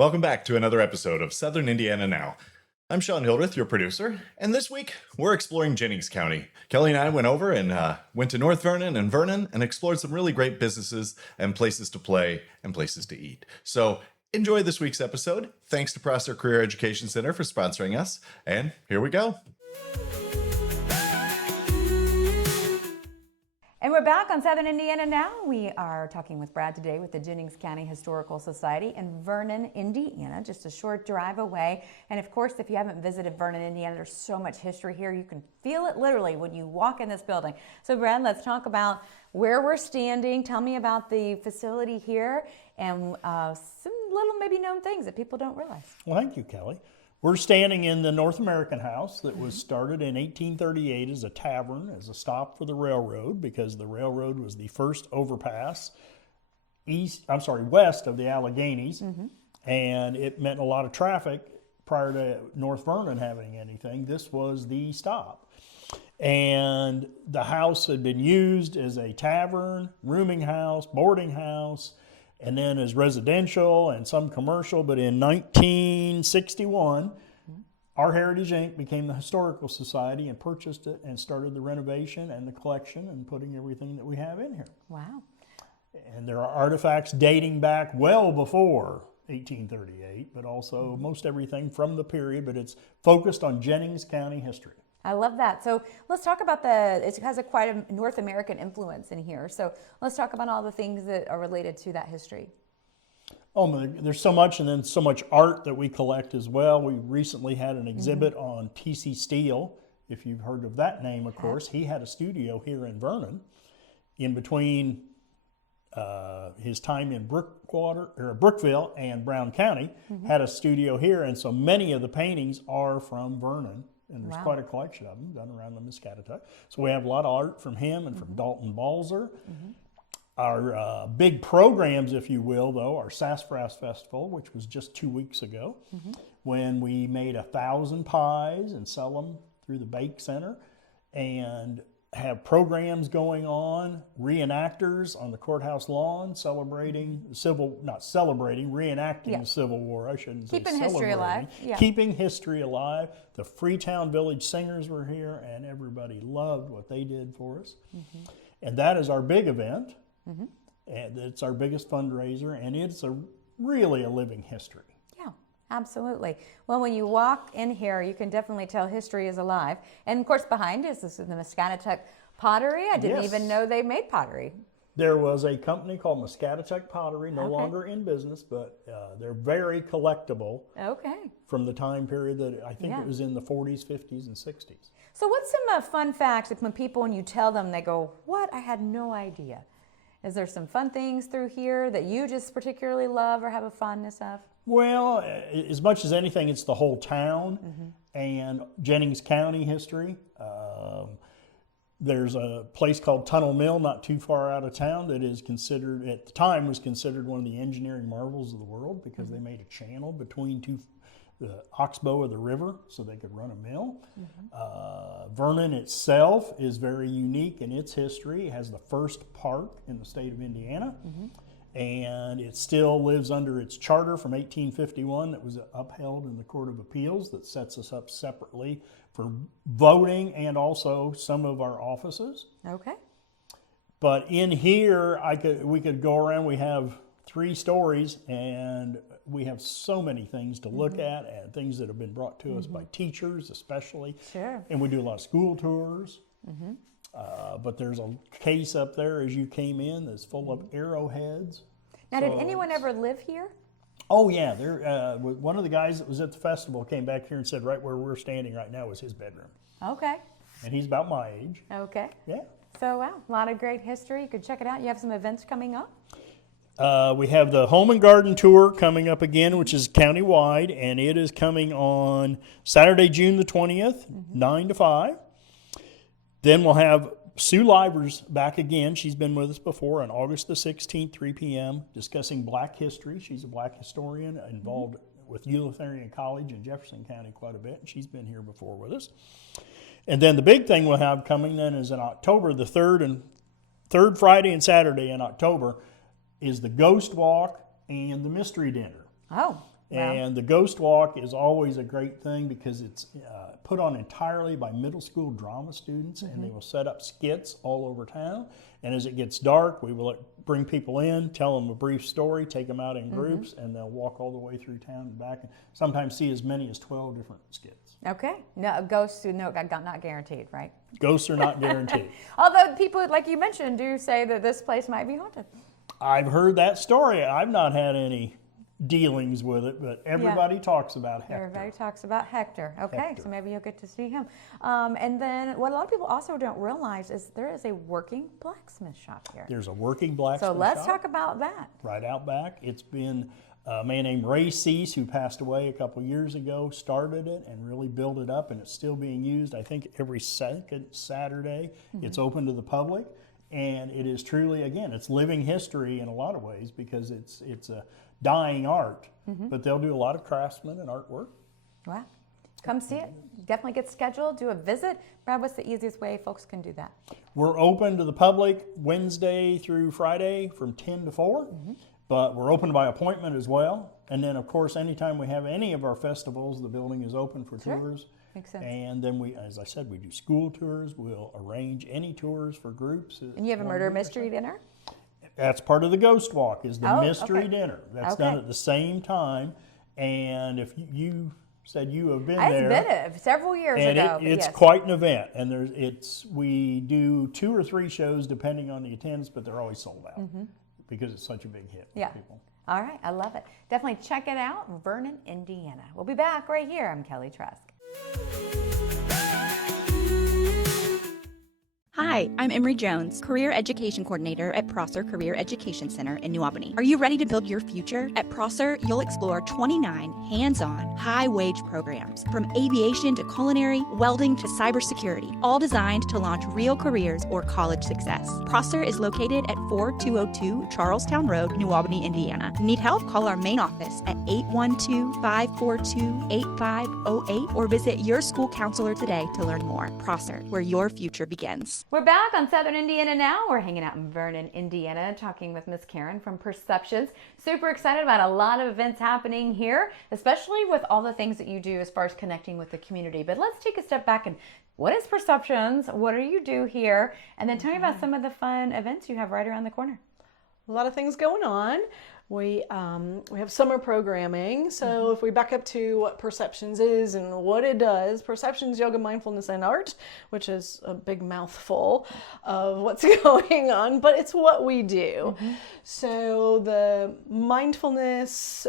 Welcome back to another episode of Southern Indiana Now. I'm Sean Hildreth, your producer, and this week we're exploring Jennings County. Kelly and I went over and went to North Vernon and Vernon and explored some really great businesses and places to play and places to eat. So enjoy this week's episode. Thanks to Prosser Career Education Center for sponsoring us, and here we go. And we're back on Southern Indiana Now. We are talking with Brad today with the Jennings County Historical Society in Vernon, Indiana, just a short drive away. And of course, if you haven't visited Vernon, Indiana, there's so much history here. You can feel it literally when you walk in this building. So Brad, let's talk about where we're standing. Tell me about the facility here and some little maybe known things that people don't realize. Well, thank you, Kelly. We're standing in the North American House that was started in 1838 as a tavern, as a stop for the railroad, because the railroad was the first overpass west of the Alleghenies, and it meant a lot of traffic prior to North Vernon having anything. This was the stop. And the house had been used as a tavern, rooming house, boarding house, and then as residential and some commercial. But in 1961, our Heritage Inc. became the Historical Society and purchased it and started the renovation and the collection and putting everything that we have in here. Wow. And there are artifacts dating back well before 1838, but also most everything from the period, but it's focused on Jennings County history. I love that. So let's talk about it has quite a North American influence in here. So let's talk about all the things that are related to that history. Oh, there's so much, and then so much art that we collect as well. We recently had an exhibit on T.C. Steele. If you've heard of that name, of course. He had a studio here in Vernon. In between his time in Brookville and Brown County, had a studio here, and so many of the paintings are from Vernon. And there's quite a collection of them done around the Muscatatuck. So we have a lot of art from him and from Dalton Balzer. Our big programs, if you will, though, our Sassafras Festival, which was just 2 weeks ago, when we made 1,000 pies and sell them through the Bake Center, and have programs going on, reenactors on the courthouse lawn reenacting the Civil War, I shouldn't say Keeping history alive. Yeah. Keeping history alive. The Freetown Village Singers were here, and everybody loved what they did for us. And that is our big event, and it's our biggest fundraiser, and it's really a living history. Absolutely. Well, when you walk in here, you can definitely tell history is alive. And of course, behind us, this is the Muscatatuck pottery. I didn't even know they made pottery. There was a company called Muscatatuck Pottery, no longer in business, but they're very collectible. From the time period that I think it was in the 40s, 50s, and 60s. So what's some fun facts when you tell them, they go, what? I had no idea. Is there some fun things through here that you just particularly love or have a fondness of? Well, as much as anything, it's the whole town and Jennings County history. There's a place called Tunnel Mill not too far out of town that is considered, at the time, was considered one of the engineering marvels of the world because they made a channel between the oxbow of the river so they could run a mill. Vernon itself is very unique in its history. It has the first park in the state of Indiana. And it still lives under its charter from 1851 that was upheld in the Court of Appeals that sets us up separately for voting and also some of our offices. But in here, we could go around. We have 3 stories, and we have so many things to look at and things that have been brought to us by teachers especially. And we do a lot of school tours. But there's a case up there as you came in that's full of arrowheads. Now, did anyone ever live here? Oh, yeah. One of the guys that was at the festival came back here and said right where we're standing right now is his bedroom. And he's about my age. Yeah. So, wow, a lot of great history. You could check it out. You have some events coming up? We have the Home and Garden Tour coming up again, which is countywide, and it is coming on Saturday, June the 20th, 9 to 5. Then we'll have Sue Livers back again. She's been with us before on August the 16th, 3 p.m., discussing Black history. She's a Black historian involved with Eleutherian College in Jefferson County quite a bit, and she's been here before with us. And then the big thing we'll have coming then is in October, the third Friday and Saturday in October, is the Ghost Walk and the Mystery Dinner. Oh. And the Ghost Walk is always a great thing because it's put on entirely by middle school drama students, and they will set up skits all over town. And as it gets dark, we will bring people in, tell them a brief story, take them out in groups, and they'll walk all the way through town and back, and sometimes see as many as 12 different skits. Okay. No, ghosts, no, not guaranteed, right? Ghosts are not guaranteed. Although people, like you mentioned, do say that this place might be haunted. I've heard that story. I've not had any dealings with it, but everybody talks about Hector. Everybody talks about Hector. Okay, Hector. so maybe you'll get to see him. And then what a lot of people also don't realize is there is a working blacksmith shop here. There's a working blacksmith So let's shop talk about that. right out back. It's been a man named Ray Cease, who passed away a couple years ago, started it and really built it up, and it's still being used. I think every second Saturday it's open to the public, and it is truly, again, it's living history in a lot of ways because it's a dying art, but they'll do a lot of craftsmen and artwork. Wow. Come see it. Definitely get scheduled, do a visit. Brad, what's the easiest way folks can do that? We're open to the public Wednesday through Friday from 10 to 4, but we're open by appointment as well. And then, of course, anytime we have any of our festivals, the building is open for tours. Makes sense. And then we, as I said, we do school tours. We'll arrange any tours for groups. And you have a murder mystery dinner? That's part of the Ghost Walk, is the mystery okay. dinner. That's done at the same time. And if you said you have been there. I've been several years ago. It's quite an event. And we do 2 or 3 shows depending on the attendance, but they're always sold out because it's such a big hit with people. All right, I love it. Definitely check it out, Vernon, Indiana. We'll be back right here. I'm Kelly Trask. Hi, I'm Emery Jones, Career Education Coordinator at Prosser Career Education Center in New Albany. Are you ready to build your future? At Prosser, you'll explore 29 hands-on, high-wage programs, from aviation to culinary, welding to cybersecurity, all designed to launch real careers or college success. Prosser is located at 4202 Charlestown Road, New Albany, Indiana. Need help? Call our main office at 812-542-8508 or visit your school counselor today to learn more. Prosser, where your future begins. We're back on Southern Indiana now. We're hanging out in Vernon, Indiana, talking with Miss Karen from Perceptions. Super excited about a lot of events happening here, especially with all the things that you do as far as connecting with the community. But let's take a step back and what is Perceptions? What do you do here? And then tell me about some of the fun events you have right around the corner. A lot of things going on. We have summer programming. So if we back up to what Perceptions is and what it does, Perceptions, Yoga, Mindfulness, and Art, which is a big mouthful of what's going on, but it's what we do. So the mindfulness,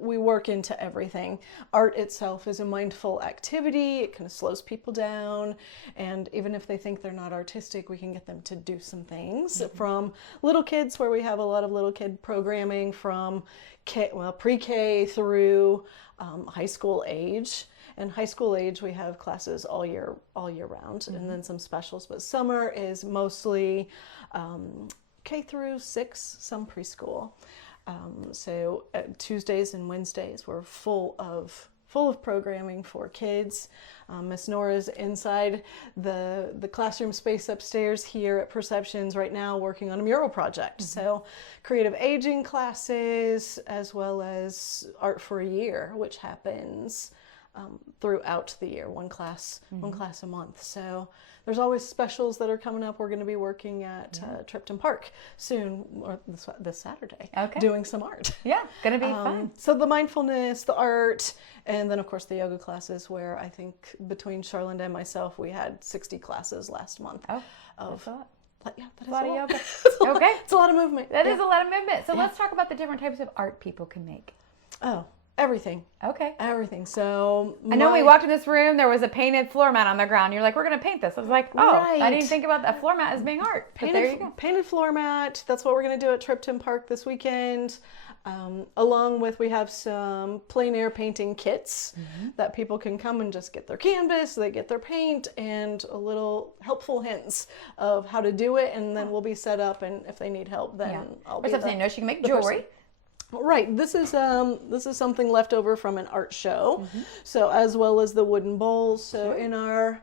we work into everything. Art itself is a mindful activity. It kind of slows people down. And even if they think they're not artistic, we can get them to do some things. From little kids, where we have a lot of little kid programming from pre-K through high school age. And high school age, we have classes all year round, and then some specials. But summer is mostly K through 6, some preschool. So Tuesdays and Wednesdays we're full of programming for kids. Miss Nora's inside the classroom space upstairs here at Perceptions right now working on a mural project. So creative aging classes as well as Art for a Year, which happens throughout the year, one class a month. So there's always specials that are coming up. We're going to be working at Tripton Park soon, or this Saturday, doing some art. Yeah, going to be fun. So the mindfulness, the art, and then of course the yoga classes, where I think between Charlotte and myself, we had 60 classes last month. Oh, that's a lot. Yeah, that is A lot of yoga. Okay. It's a lot of movement. That is a lot of movement. So let's talk about the different types of art people can make. Oh, everything. Okay. Everything. So I know we walked in this room, there was a painted floor mat on the ground. You're like, we're going to paint this. I was like, oh, I Right. didn't think about that floor mat as being art. But there you go. Painted floor mat. That's what we're going to do at Tripton Park this weekend. Along with, we have some plein air painting kits that people can come and just get their canvas, they get their paint, and a little helpful hints of how to do it. And then we'll be set up, and if they need help, then I'll be Perception, you know she can make jewelry. Right. This is something left over from an art show. So as well as the wooden bowls. So in our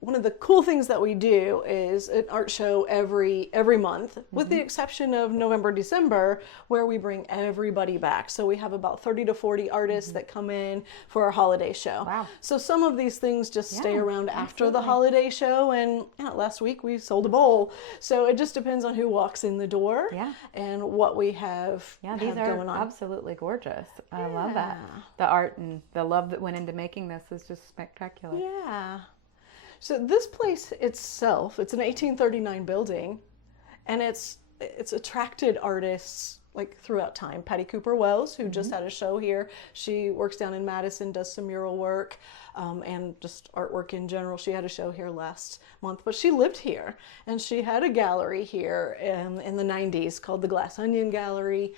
one of the cool things that we do is an art show every month, with the exception of November, December, where we bring everybody back. So we have about 30 to 40 artists that come in for our holiday show. Wow. So some of these things just stay around after the holiday show, and last week we sold a bowl. So it just depends on who walks in the door and what we have, These are going on. absolutely gorgeous. I love that. The art and the love that went into making this is just spectacular. Yeah. So this place itself, it's an 1839 building, and it's attracted artists like throughout time. Patty Cooper Wells, who just had a show here, she works down in Madison, does some mural work and just artwork in general. She had a show here last month, but she lived here, and she had a gallery here in the 90s called the Glass Onion Gallery.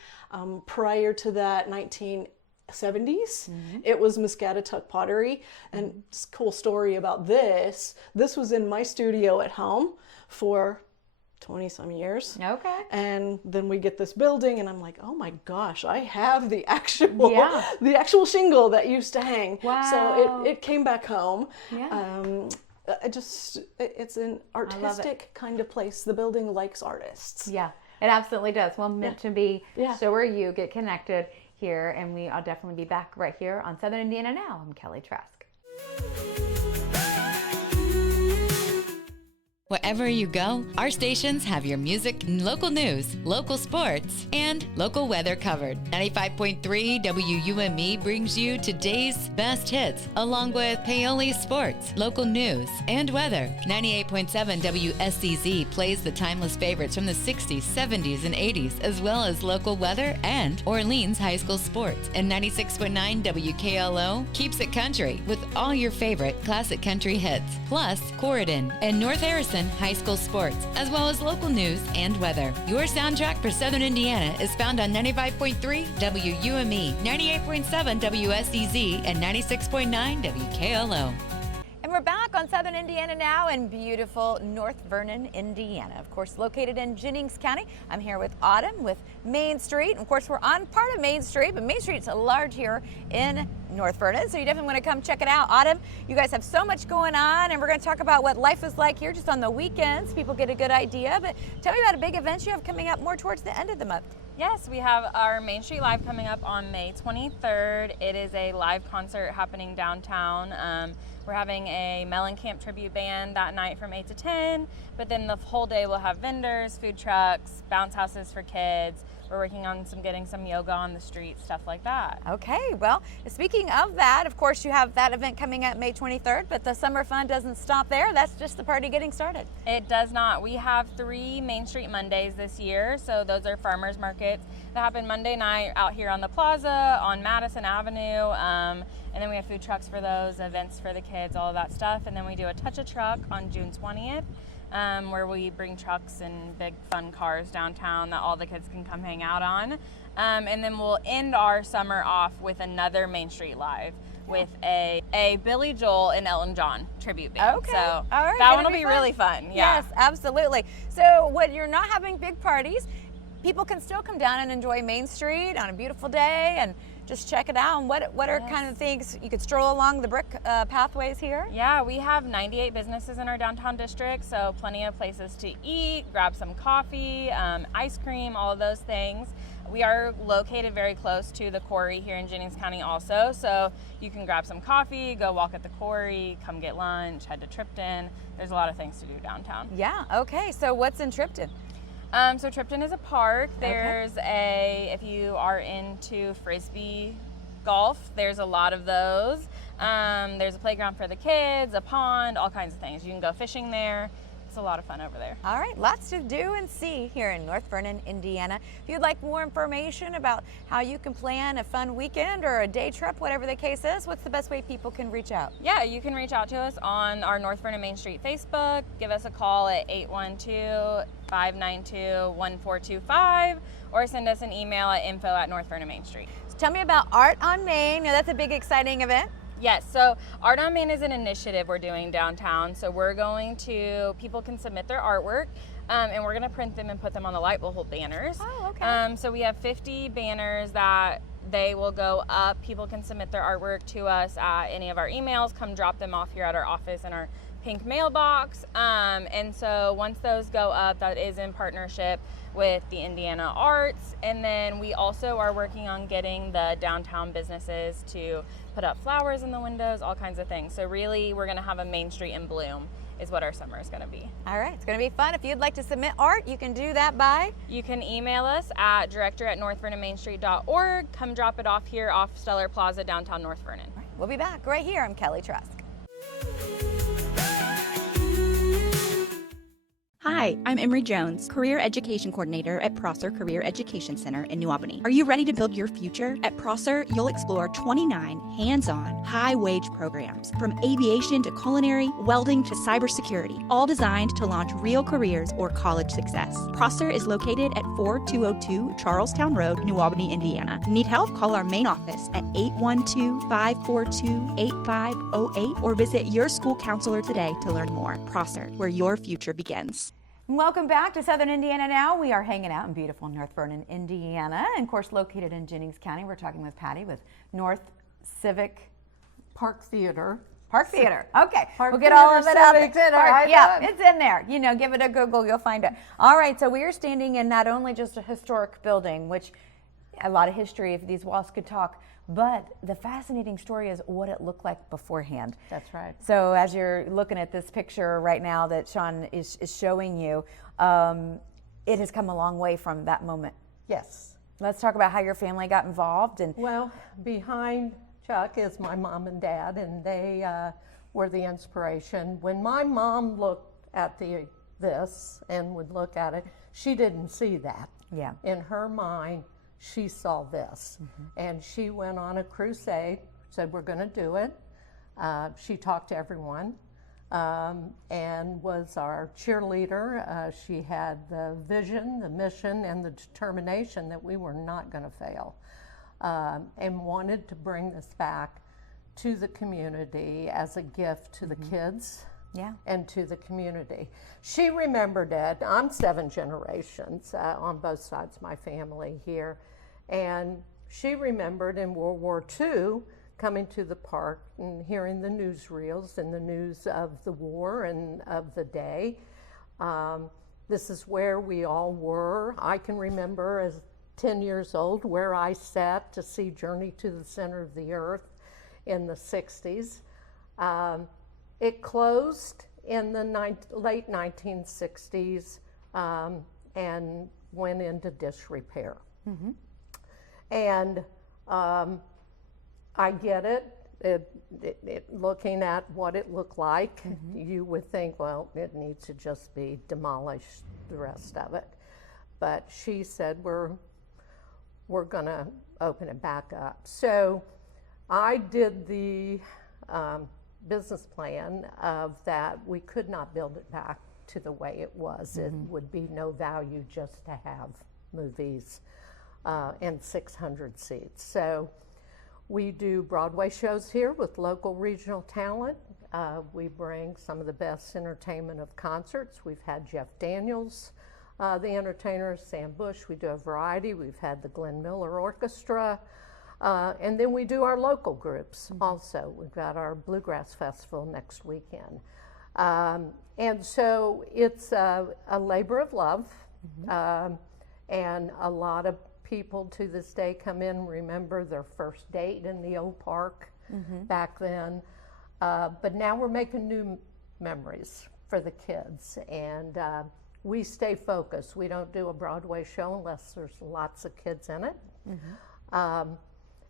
Prior to that, 1970s, it was Muscatatuck pottery. And it's a cool story about this was in my studio at home for 20 some years. Okay. And then we get this building, and I'm like, oh my gosh, I have the actual shingle that used to hang. Wow. So it came back home. Yeah. It's an artistic kind of place. The building likes artists. Yeah, it absolutely does. Well, meant to be. Yeah. So are you. Get connected here, and I'll definitely be back right here on Southern Indiana Now. I'm Kelly Trask. Wherever you go, our stations have your music, local news, local sports, and local weather covered. 95.3 WUME brings you today's best hits, along with Paoli sports, local news, and weather. 98.7 WSCZ plays the timeless favorites from the 60s, 70s, and 80s, as well as local weather and Orleans high school sports. And 96.9 WKLO keeps it country with all your favorite classic country hits, plus Corridon and North Harrison high school sports, as well as local news and weather. Your soundtrack for Southern Indiana is found on 95.3 WUME, 98.7 WSEZ, and 96.9 WKLO. And we're back on Southern Indiana Now in beautiful North Vernon, Indiana. Of course, located in Jennings County. I'm here with Autumn with Main Street. And of course, we're on part of Main Street, but Main Street's large here in North Vernon, so you definitely want to come check it out. Autumn, you guys have so much going on, and we're going to talk about what life is like here just on the weekends. People get a good idea, but tell me about a big event you have coming up more towards the end of the month. Yes, we have our Main Street Live coming up on May 23rd. It is a live concert happening downtown. We're having a Mellencamp tribute band that night from 8 to 10, but then the whole day we'll have vendors, food trucks, bounce houses for kids. We're working on getting some yoga on the street, stuff like that. Okay, well, speaking of that, of course, you have that event coming up May 23rd, but the summer fun doesn't stop there. That's just the party getting started. It does not. We have 3 Main Street Mondays this year, so those are farmers markets that happen Monday night out here on the plaza, on Madison Avenue, and then we have food trucks for those, events for the kids, all of that stuff, and then we do a Touch a Truck on June 20th. Where we bring trucks and big fun cars downtown that all the kids can come hang out on. And then we'll end our summer off with another Main Street Live with a Billy Joel and Elton John tribute band. Okay. So all right, that one will be be fun. really fun. Yeah. Yes, absolutely. So when you're not having big parties, people can still come down and enjoy Main Street on a beautiful day and just check it out. And what are kind of things you could stroll along the brick pathways here? Yeah, we have 98 businesses in our downtown district, so plenty of places to eat, grab some coffee, ice cream, all of those things. We are located very close to the quarry here in Jennings County also, so you can grab some coffee, go walk at the quarry, come get lunch, head to Tripton. There's a lot of things to do downtown. Yeah, okay. So what's in Tripton? So Tripton is a park. There's if you are into Frisbee golf, there's a lot of those. There's a playground for the kids, a pond, all kinds of things. You can go fishing there. It's a lot of fun over there. All right, lots to do and see here in North Vernon, Indiana. If you'd like more information about how you can plan a fun weekend or a day trip, whatever the case is, what's the best way people can reach out? Yeah, you can reach out to us on our North Vernon Main Street Facebook. Give us a call at 812-592-1425 or send us an email at info@northvernonmainstreet. So tell me about Art on Main. Now, that's a big, exciting event. Yes, so Art on Main is an initiative we're doing downtown. So people can submit their artwork and we're gonna print them and put them on the light. We'll hold banners. Oh, okay. So we have 50 banners that they will go up. People can submit their artwork to us at any of our emails. Come drop them off here at our office in our pink mailbox. And so once those go up, that is in partnership with the Indiana Arts. And then we also are working on getting the downtown businesses to put up flowers in the windows, all kinds of things. So really, we're going to have a Main Street in bloom is what our summer is going to be. All right, it's going to be fun. If you'd like to submit art, you can do that by? You can email us at director@northvernonmainstreet.org. Come drop it off here off Stellar Plaza, downtown North Vernon. All right, we'll be back right here. I'm Kelly Trask. Hi, I'm Emery Jones, Career Education Coordinator at Prosser Career Education Center in New Albany. Are you ready to build your future? At Prosser, you'll explore 29 hands-on, high-wage programs, from aviation to culinary, welding to cybersecurity, all designed to launch real careers or college success. Prosser is located at 4202 Charlestown Road, New Albany, Indiana. Need help? Call our main office at 812-542-8508 or visit your school counselor today to learn more. Prosser, where your future begins. Welcome back to Southern Indiana Now. We are hanging out in beautiful North Vernon, Indiana, and of course located in Jennings County. We're talking with Patty with North Civic Park Theater. Park Theater. Okay, Park we'll get all of Theater, it up. Civic Center, Park, I yeah, thought. it's in there. You know, give it a Google, you'll find it. All right, so we are standing in not only just a historic building, which a lot of history if these walls could talk, but the fascinating story is what it looked like beforehand. That's right. So as you're looking at this picture right now that Sean is showing you, it has come a long way from that moment. Yes. Let's talk about how your family got involved. And Well, behind Chuck is my mom and dad, and they were the inspiration. When my mom looked at this and would look at it, she didn't see that. Yeah. In her mind, she saw this. And she went on a crusade, said, we're going to do it. She talked to everyone. And was our cheerleader. She had the vision, the mission, and the determination that we were not going to fail, and wanted to bring this back to the community as a gift to the kids and to the community. She remembered it. I'm 7 generations on both sides of my family here, and she remembered in World War II coming to the park and hearing the newsreels and the news of the war and of the day. This is where we all were. I can remember as 10 years old where I sat to see Journey to the Center of the Earth in the 60s. It closed in the late 1960s and went into disrepair. And I get it. Looking at what it looked like, you would think, well, it needs to just be demolished, the rest of it. But she said, we're going to open it back up. So I did the business plan of that we could not build it back to the way it was. It would be no value just to have movies and 600 seats. So we do Broadway shows here with local regional talent. We bring some of the best entertainment of concerts. We've had Jeff Daniels, the entertainer, Sam Bush. We do a variety. We've had the Glenn Miller Orchestra. And then we do our local groups also. We've got our Bluegrass Festival next weekend. And so it's a labor of love. And a lot of people to this day come in and remember their first date in the old park back then. But now we're making new memories for the kids, and we stay focused. We don't do a Broadway show unless there's lots of kids in it.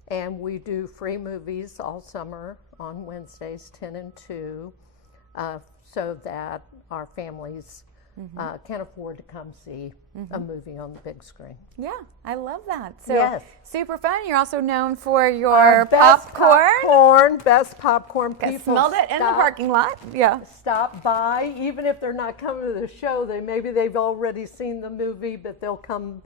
And we do free movies all summer on Wednesdays, 10 and 2, so that our families can afford to come see a movie on the big screen. yeah, I love that. So Yes. super fun. You're also known for your popcorn. Best popcorn. I People smelled it in the stop- parking lot. Yeah. Stop by, even if they're not coming to the show. Maybe they've already seen the movie, but they'll come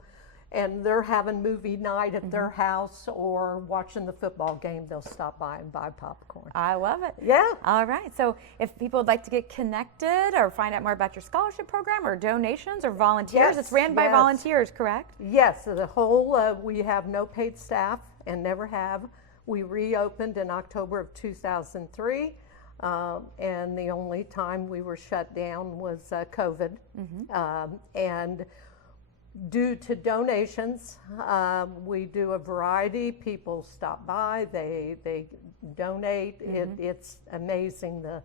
and they're having movie night at their house or watching the football game. They'll stop by and buy popcorn. I love it. Yeah. All right. So if people would like to get connected or find out more about your scholarship program or donations or volunteers, Yes, it's ran by yes. volunteers, correct? Yes, the whole, we have no paid staff and never have. We reopened in October of 2003. And the only time we were shut down was COVID. And due to donations, we do a variety. People stop by, they donate. It's amazing the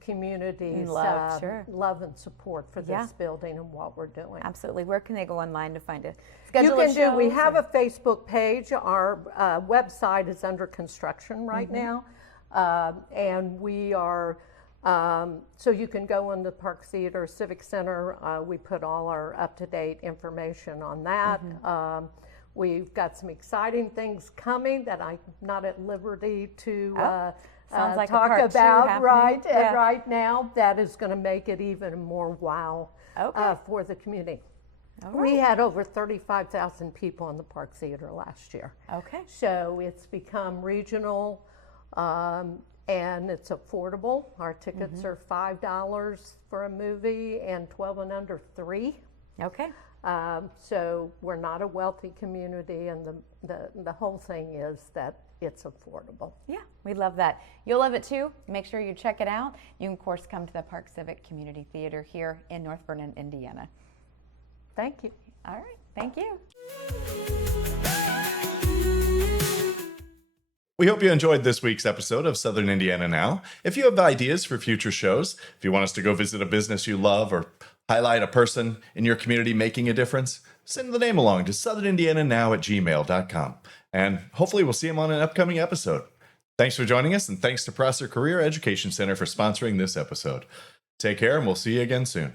community's Love, sure. love and support for this Yeah. building and what we're doing. Absolutely. Where can they go online to find a You schedule can of do. We shows have and- a Facebook page. Our website is under construction right now, and we are. So you can go on the Park Theater Civic Center. We put all our up-to-date information on that. We've got some exciting things coming that I'm not at liberty to sounds like a talk part two about happening. Yeah. right now. That is going to make it even more wow Okay. for the community. All We right. had over 35,000 people in the Park Theater last year. Okay. So it's become regional, and it's affordable. Our tickets are $5 for a movie and 12 and under $3. Okay. So we're not a wealthy community, and the whole thing is that it's affordable. Yeah, we love that. You'll love it too. Make sure you check it out. You can, of course, come to the Park Civic Community Theater here in North Vernon, Indiana. Thank you. All right. Thank you. We hope you enjoyed this week's episode of Southern Indiana Now. If you have ideas for future shows, if you want us to go visit a business you love or highlight a person in your community making a difference, send the name along to southernindiananow@gmail.com. And hopefully we'll see him on an upcoming episode. Thanks for joining us, and thanks to Prosser Career Education Center for sponsoring this episode. Take care, and we'll see you again soon.